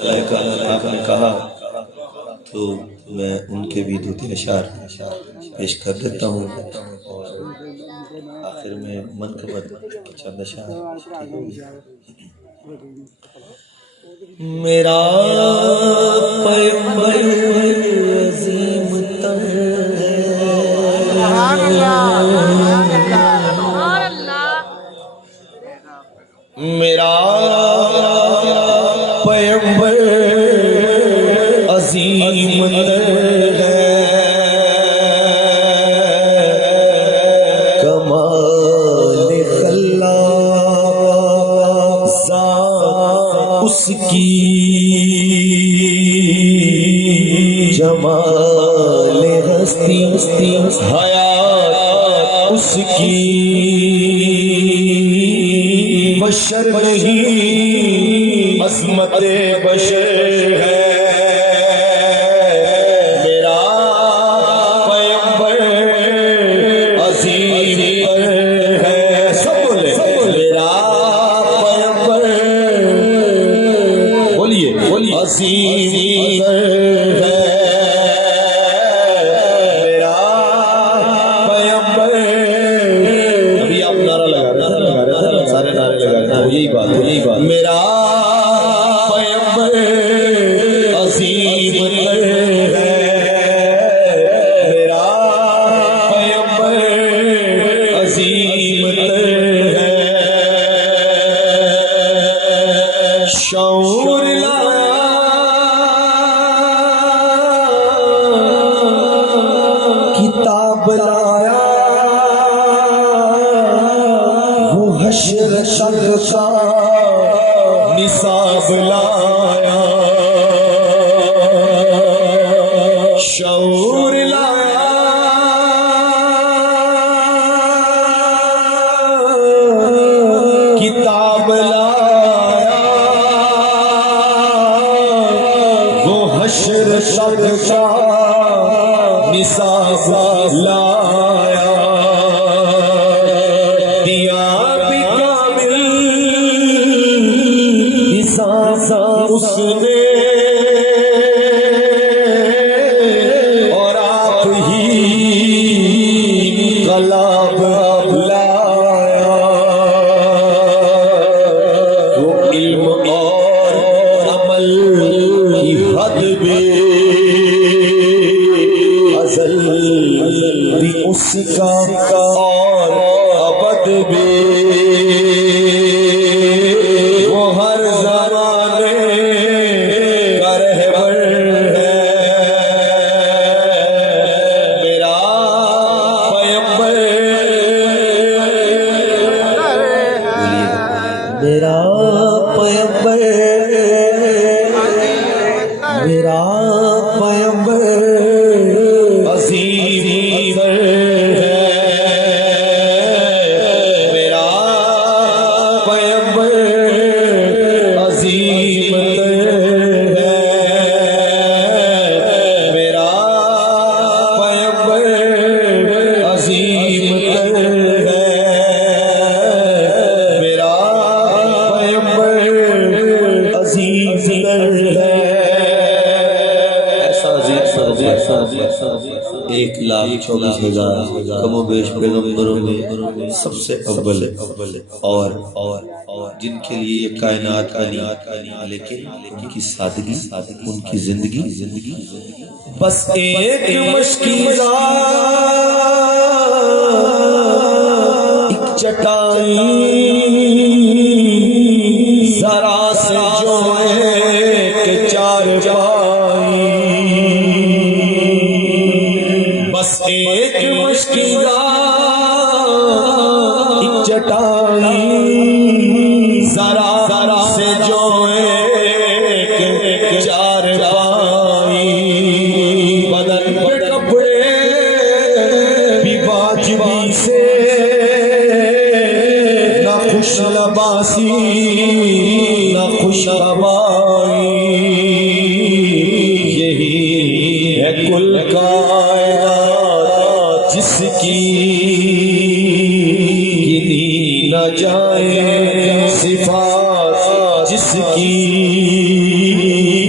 آپ نے کہا تو میں ان کے بھی دو تین اشعار پیش کر دیتا ہوں اور آخر میں منقبت چند اشعار. میرا پیمبر عظیم تر میرا پیمبر عظیم ہے کمال خلاق ذات اس کی جمال ہستی حیات اس کی بشر نہیں عظمت بشر ہے میرا پیمبر عظیم ہے سب بولے میرا پیمبر بولیے عظیم ہے میرا پیمبر ابھی آپ نعرہ لگا رہے ہیں سارے نعرے لگا رہے ہیں یہی بات میرا پیمبر عظیم ہے میرا پیمبر عظیم ہے شعور لایا کتاب لایا وہ حشر تک کا نصاب لایا شعور لایا کتاب لایا وہ حشر تک کا نصاب لایا دیا بھی کامل اس نے اور آپ ہی انقلاب لایا وہ علم اور عمل کی حد بھی ازل بھی اس کا اور ابد بھی وہ ہر زمانے کا رہبر ہے میرا پیمبر میرا پیمبر میرا پیمبر عظیم ہے میرا پیمبر عظیم ہے میرا پیمبر عظیم ہے میرا پیمبر عظیم ہے ایسا عظیم 1,24,000 کم و بیش پیغمبروں میں سب سے اول اور جن کے لیے یہ کائنات آنی لیکن ان کی سادگی ان کی زندگی بس ایک مشکیزہ ایک چٹائی ذرا سے جو ایک چار پائی بس ایک مشکیزہ ایک چٹائی ذرا سے جو ایک چار پائی بدن پہ کپڑے بھی واجبی سے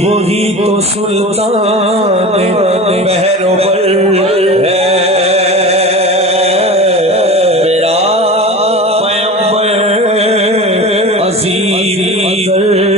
وہی تو سلطان بحر و بر ہے میرا پیمبر عظیم اگر